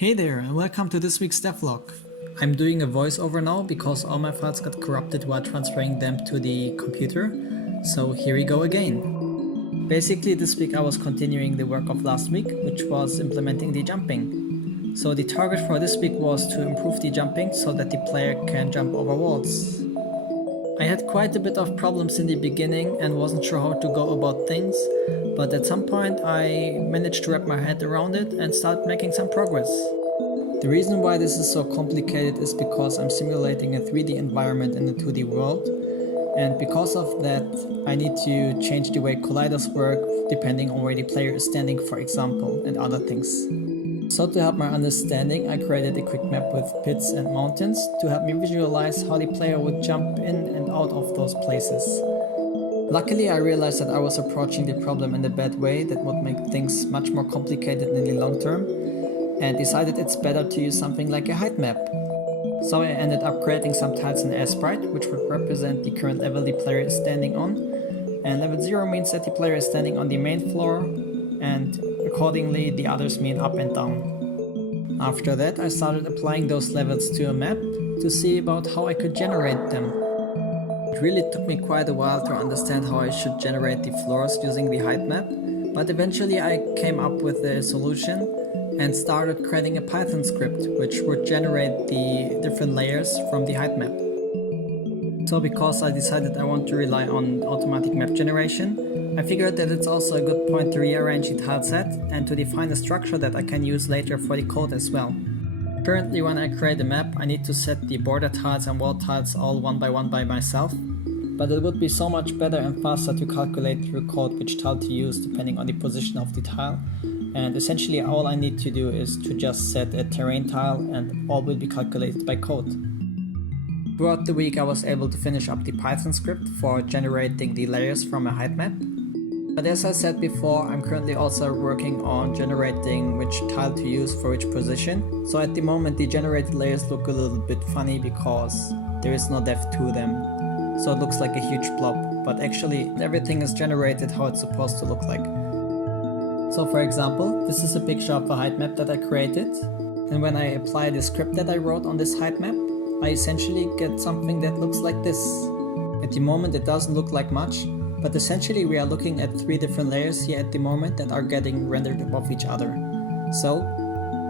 Hey there, and welcome to this week's devlog. I'm doing a voiceover now because all my files got corrupted while transferring them to the computer, so here we go again. Basically this week I was continuing the work of last week, which was implementing the jumping. So the target for this week was to improve the jumping so that the player can jump over walls. I had quite a bit of problems in the beginning and wasn't sure how to go about things, but at some point I managed to wrap my head around it and start making some progress. The reason why this is so complicated is because I'm simulating a 3D environment in a 2D world, and because of that I need to change the way colliders work depending on where the player is standing, for example, and other things. So to help my understanding, I created a quick map with pits and mountains to help me visualize how the player would jump in and out of those places. Luckily I realized that I was approaching the problem in a bad way that would make things much more complicated in the long term, and decided it's better to use something like a height map. So I ended up creating some tiles in sprite, which would represent the current level the player is standing on, and level 0 means that the player is standing on the main floor, and accordingly the others mean up and down. After that I started applying those levels to a map to see about how I could generate them. It really took me quite a while to understand how I should generate the floors using the height map, but eventually I came up with a solution and started creating a Python script which would generate the different layers from the height map. So because I decided I want to rely on automatic map generation, I figured that it's also a good point to rearrange the tile set and to define a structure that I can use later for the code as well. Currently when I create a map I need to set the border tiles and wall tiles all one by myself, but it would be so much better and faster to calculate through code which tile to use depending on the position of the tile, and essentially all I need to do is to just set a terrain tile and all will be calculated by code. Throughout the week I was able to finish up the Python script for generating the layers from a height map. But as I said before, I'm currently also working on generating which tile to use for which position. So at the moment the generated layers look a little bit funny because there is no depth to them. So it looks like a huge blob, but actually everything is generated how it's supposed to look like. So for example, this is a picture of a height map that I created, and when I apply the script that I wrote on this height map, I essentially get something that looks like this. At the moment it doesn't look like much, but essentially we are looking at 3 different layers here at the moment that are getting rendered above each other. So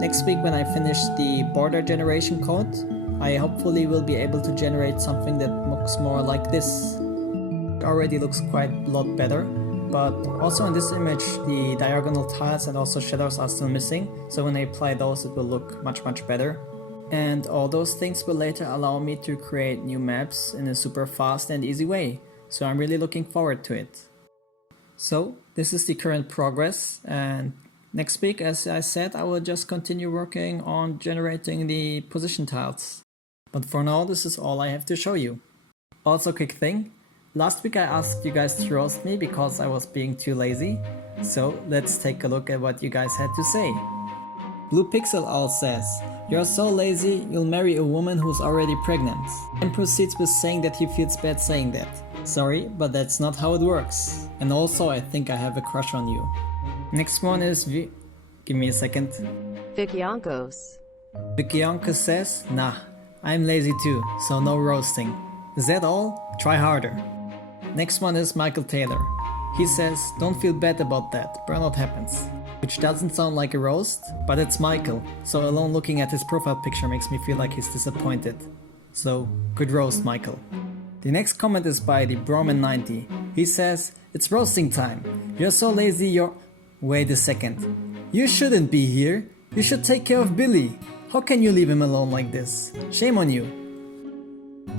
next week when I finish the border generation code, I hopefully will be able to generate something that looks more like this. It already looks quite a lot better, but also in this image the diagonal tiles and also shadows are still missing, so when I apply those it will look much better. And all those things will later allow me to create new maps in a super fast and easy way, so I'm really looking forward to it. So this is the current progress, and next week, as I said, I will just continue working on generating the position tiles. But for now this is all I have to show you. Also quick thing, last week I asked you guys to roast me because I was being too lazy, so let's take a look at what you guys had to say. Blue Pixel Owl says, "You're so lazy, you'll marry a woman who's already pregnant," and proceeds with saying that he feels bad saying that. Sorry, but that's not how it works. And also I think I have a crush on you. Next one is give me a second. Vikyankos. Vikyankos says, "Nah, I'm lazy too, so no roasting. Is that all? Try harder." Next one is Michael Taylor. He says, "Don't feel bad about that, burnout happens." Which doesn't sound like a roast, but it's Michael, so alone looking at his profile picture makes me feel like he's disappointed. So, good roast, Michael. The next comment is by the Broman90. He says, "It's roasting time. You're so lazy you're..." Wait a second. You shouldn't be here. You should take care of Billy. How can you leave him alone like this? Shame on you.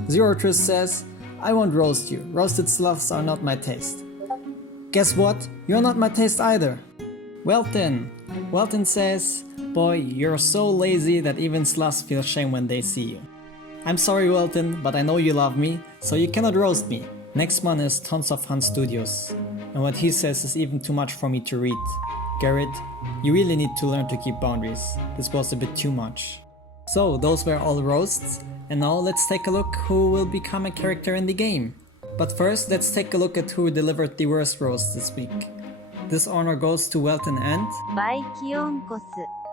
Zerotris says, "I won't roast you. Roasted sloths are not my taste." Guess what? You're not my taste either. Welton says, "Boy, you're so lazy that even sloths feel shame when they see you." I'm sorry Welton, but I know you love me, so you cannot roast me. Next one is Tons of Hun Studios, and what he says is even too much for me to read. Garrett, you really need to learn to keep boundaries. This was a bit too much. So those were all roasts, and now let's take a look who will become a character in the game. But first let's take a look at who delivered the worst roast this week. This honor goes to Welton andバイキオンコス。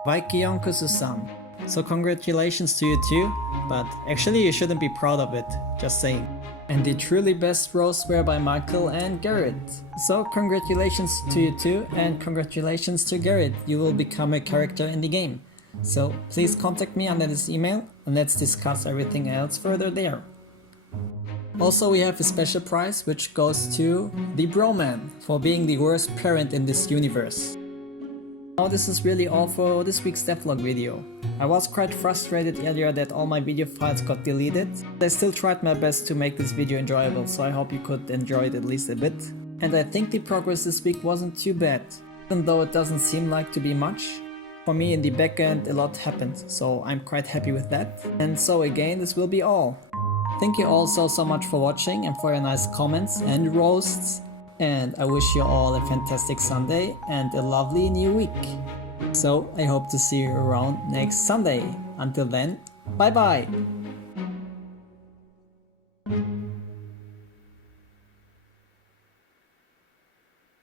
Vaikionko-san. So congratulations to you too, but actually you shouldn't be proud of it, just saying. And the truly best roasts were by Michael and Garrett. So congratulations to you too, and congratulations to Garrett, you will become a character in the game. So please contact me under this email and let's discuss everything else further there. Also we have a special prize which goes to the Broman for being the worst parent in this universe. Now this is really all for this week's devlog video. I was quite frustrated earlier that all my video files got deleted. I still tried my best to make this video enjoyable, so I hope you could enjoy it at least a bit. And I think the progress this week wasn't too bad, even though it doesn't seem like to be much. For me in the backend a lot happened, so I'm quite happy with that. And so again, this will be all. Thank you all so much for watching and for your nice comments and roasts. And I wish you all a fantastic Sunday and a lovely new week. So I hope to see you around next Sunday. Until then, bye bye!